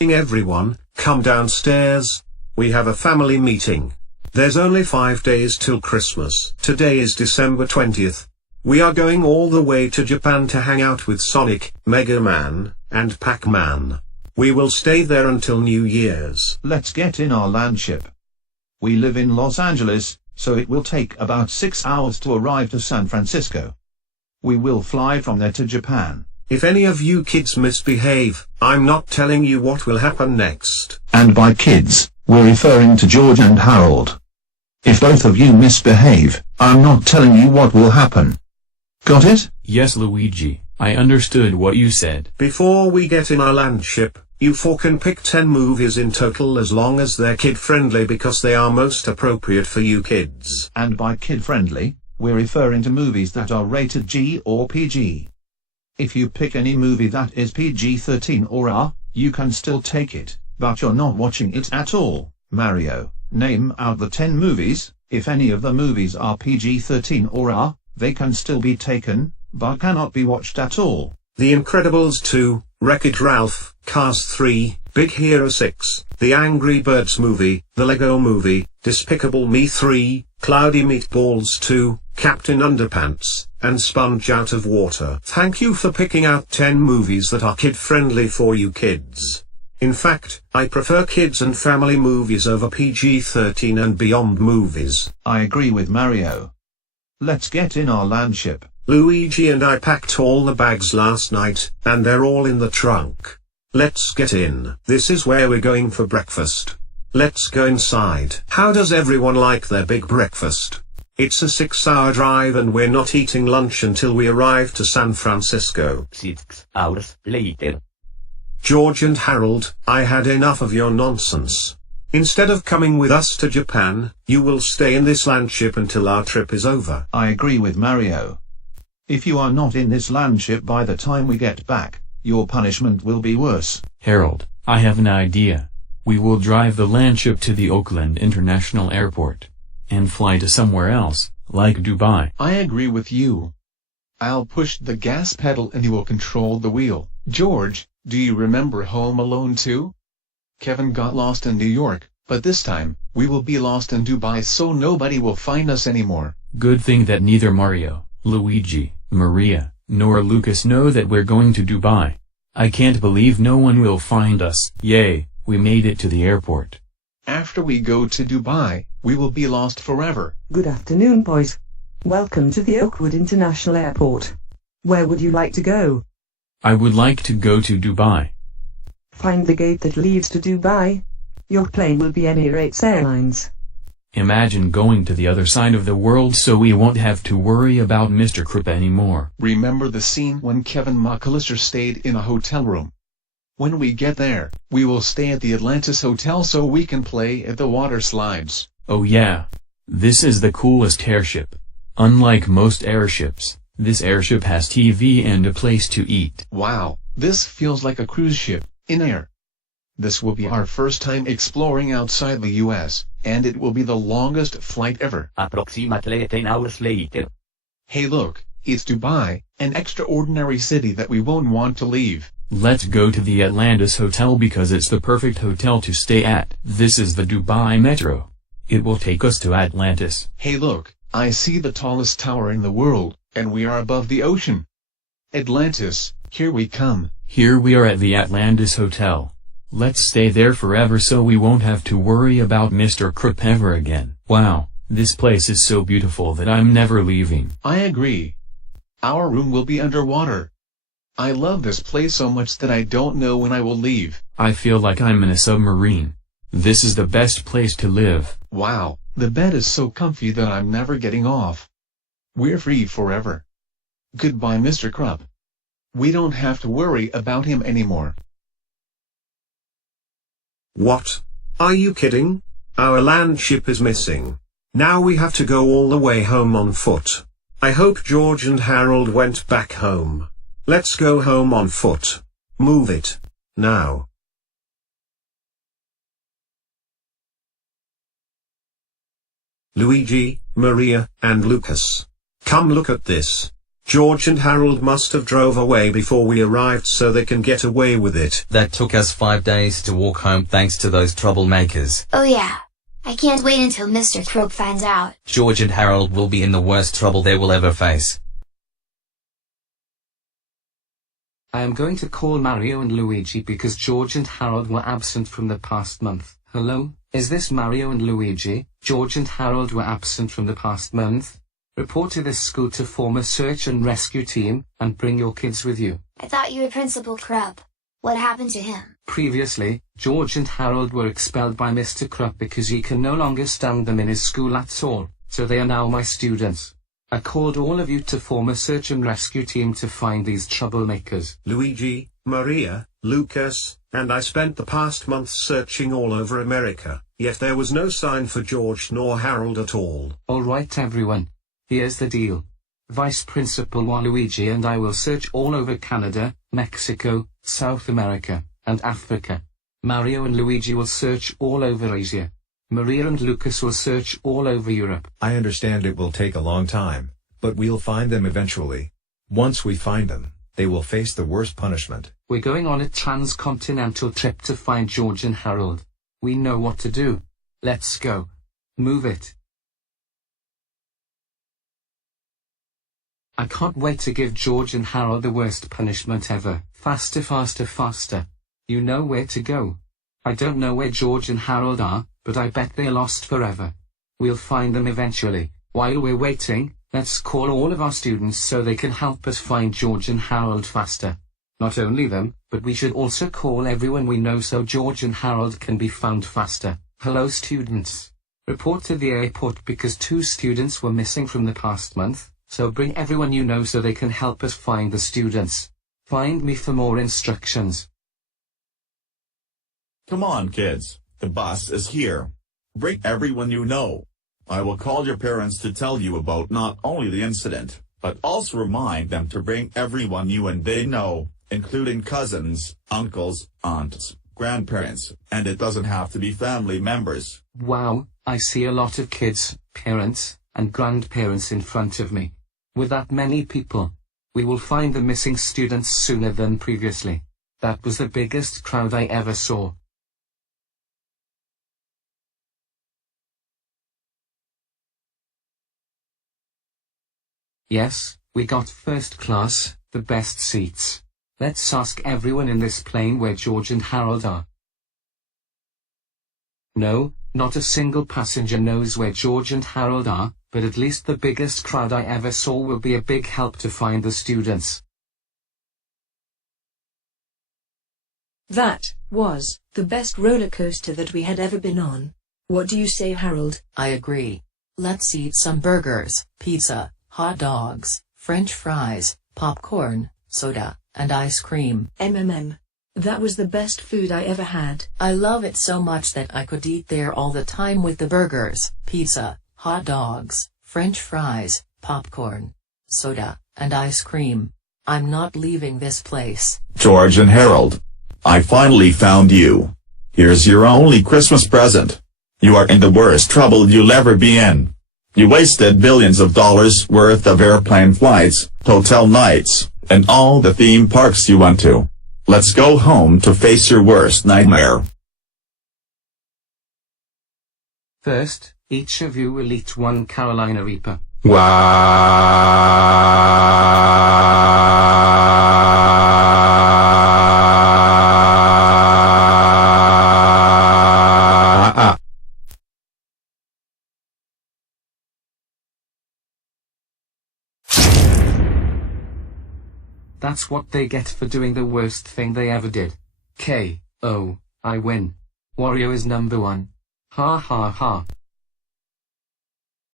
Everyone, come downstairs. We have a family meeting. There's only 5 days till Christmas. Today is December 20th. We are going all the way to Japan to hang out with Sonic, Mega Man, and Pac-Man. We will stay there until New Year's. Let's get in our landship. We live in Los Angeles, so it will take about 6 hours to arrive to San Francisco. We will fly from there to Japan. If any of you kids misbehave, I'm not telling you what will happen next. And by kids, we're referring to George and Harold. If both of you misbehave, I'm not telling you what will happen. Got it? Yes, Luigi, I understood what you said. Before we get in our landship, you four can pick 10 movies in total as long as they're kid-friendly because they are most appropriate for you kids. And by kid-friendly, we're referring to movies that are rated G or PG. If you pick any movie that is PG-13 or R, you can still take it, but you're not watching it at all. Mario, name out the 10 movies. If any of the movies are PG-13 or R, they can still be taken, but cannot be watched at all. The Incredibles 2, Wreck-It Ralph, Cars 3, Big Hero 6, The Angry Birds movie, The Lego Movie, Despicable Me 3, Cloudy Meatballs 2, Captain Underpants, and Sponge Out of Water. Thank you for picking out 10 movies that are kid-friendly for you kids. In fact, I prefer kids and family movies over PG-13 and beyond movies. I agree with Mario. Let's get in our landship. Luigi and I packed all the bags last night, and they're all in the trunk. Let's get in. This is where we're going for breakfast. Let's go inside. How does everyone like their big breakfast? It's a 6-hour drive and we're not eating lunch until we arrive to San Francisco. 6 hours later. George and Harold, I had enough of your nonsense. Instead of coming with us to Japan, you will stay in this landship until our trip is over. I agree with Mario. If you are not in this landship by the time we get back, your punishment will be worse. Harold, I have an idea. We will drive the landship to the Oakland International Airport and fly to somewhere else, like Dubai. I agree with you. I'll push the gas pedal and you will control the wheel. George, do you remember Home Alone 2? Kevin got lost in New York, but this time, we will be lost in Dubai so nobody will find us anymore. Good thing that neither Mario, Luigi, Maria, nor Lucas know that we're going to Dubai. I can't believe no one will find us. Yay, we made it to the airport. After we go to Dubai, we will be lost forever. Good afternoon, boys. Welcome to the Oakwood International Airport. Where would you like to go? I would like to go to Dubai. Find the gate that leads to Dubai. Your plane will be Emirates Airlines. Imagine going to the other side of the world so we won't have to worry about Mr. Kripp anymore. Remember the scene when Kevin McAllister stayed in a hotel room? When we get there, we will stay at the Atlantis Hotel so we can play at the water slides. Oh yeah. This is the coolest airship. Unlike most airships, this airship has TV and a place to eat. Wow, this feels like a cruise ship, in air. This will be our first time exploring outside the US, and it will be the longest flight ever. Approximately 10 hours later. Hey look, it's Dubai, an extraordinary city that we won't want to leave. Let's go to the Atlantis Hotel because it's the perfect hotel to stay at. This is the Dubai Metro. It will take us to Atlantis. Hey look, I see the tallest tower in the world, and we are above the ocean. Atlantis, here we come. Here we are at the Atlantis Hotel. Let's stay there forever so we won't have to worry about Mr. Kripp ever again. Wow, this place is so beautiful that I'm never leaving. I agree. Our room will be underwater. I love this place so much that I don't know when I will leave. I feel like I'm in a submarine. This is the best place to live. Wow, the bed is so comfy that I'm never getting off. We're free forever. Goodbye, Mr. Kripp. We don't have to worry about him anymore. What? Are you kidding? Our landship is missing. Now we have to go all the way home on foot. I hope George and Harold went back home. Let's go home on foot. Move it. Now. Luigi, Maria, and Lucas. Come look at this. George and Harold must have drove away before we arrived so they can get away with it. That took us 5 days to walk home thanks to those troublemakers. Oh yeah. I can't wait until Mr. Croak finds out. George and Harold will be in the worst trouble they will ever face. I am going to call Mario and Luigi because George and Harold were absent from the past month. Hello, is this Mario and Luigi? George and Harold were absent from the past month. Report to this school to form a search and rescue team, and bring your kids with you. I thought you were Principal Krupp. What happened to him? Previously, George and Harold were expelled by Mr. Krupp because he can no longer stand them in his school at all, so they are now my students. I called all of you to form a search and rescue team to find these troublemakers. Luigi, Maria, Lucas, and I spent the past month searching all over America, yet there was no sign for George nor Harold at all. Alright everyone. Here's the deal. Vice Principal Waluigi and I will search all over Canada, Mexico, South America, and Africa. Mario and Luigi will search all over Asia. Maria and Lucas will search all over Europe. I understand it will take a long time, but we'll find them eventually. Once we find them, they will face the worst punishment. We're going on a transcontinental trip to find George and Harold. We know what to do. Let's go. Move it. I can't wait to give George and Harold the worst punishment ever. Faster, faster, faster. You know where to go. I don't know where George and Harold are, but I bet they're lost forever. We'll find them eventually. While we're waiting, let's call all of our students so they can help us find George and Harold faster. Not only them, but we should also call everyone we know so George and Harold can be found faster. Hello students. Report to the airport because 2 students were missing from the past month. So bring everyone you know so they can help us find the students. Find me for more instructions. Come on, kids. The bus is here. Bring everyone you know. I will call your parents to tell you about not only the incident, but also remind them to bring everyone you and they know, including cousins, uncles, aunts, grandparents, and it doesn't have to be family members. Wow, I see a lot of kids, parents, and grandparents in front of me. With that many people, we will find the missing students sooner than previously. That was the biggest crowd I ever saw. Yes, we got first class, the best seats. Let's ask everyone in this plane where George and Harold are. No, not a single passenger knows where George and Harold are, but at least the biggest crowd I ever saw will be a big help to find the students. That was the best roller coaster that we had ever been on. What do you say, Harold? I agree. Let's eat some burgers, pizza, hot dogs, French fries, popcorn, soda, and ice cream. That was the best food I ever had. I love it so much that I could eat there all the time with the burgers, pizza, hot dogs, French fries, popcorn, soda, and ice cream. I'm not leaving this place. George and Harold, I finally found you. Here's your only Christmas present. You are in the worst trouble you'll ever be in. You wasted billions of dollars worth of airplane flights, hotel nights, and all the theme parks you went to. Let's go home to face your worst nightmare. First, each of you will eat 1 Carolina Reaper. That's what they get for doing the worst thing they ever did. K.O. I win. Wario is number 1. Ha ha ha.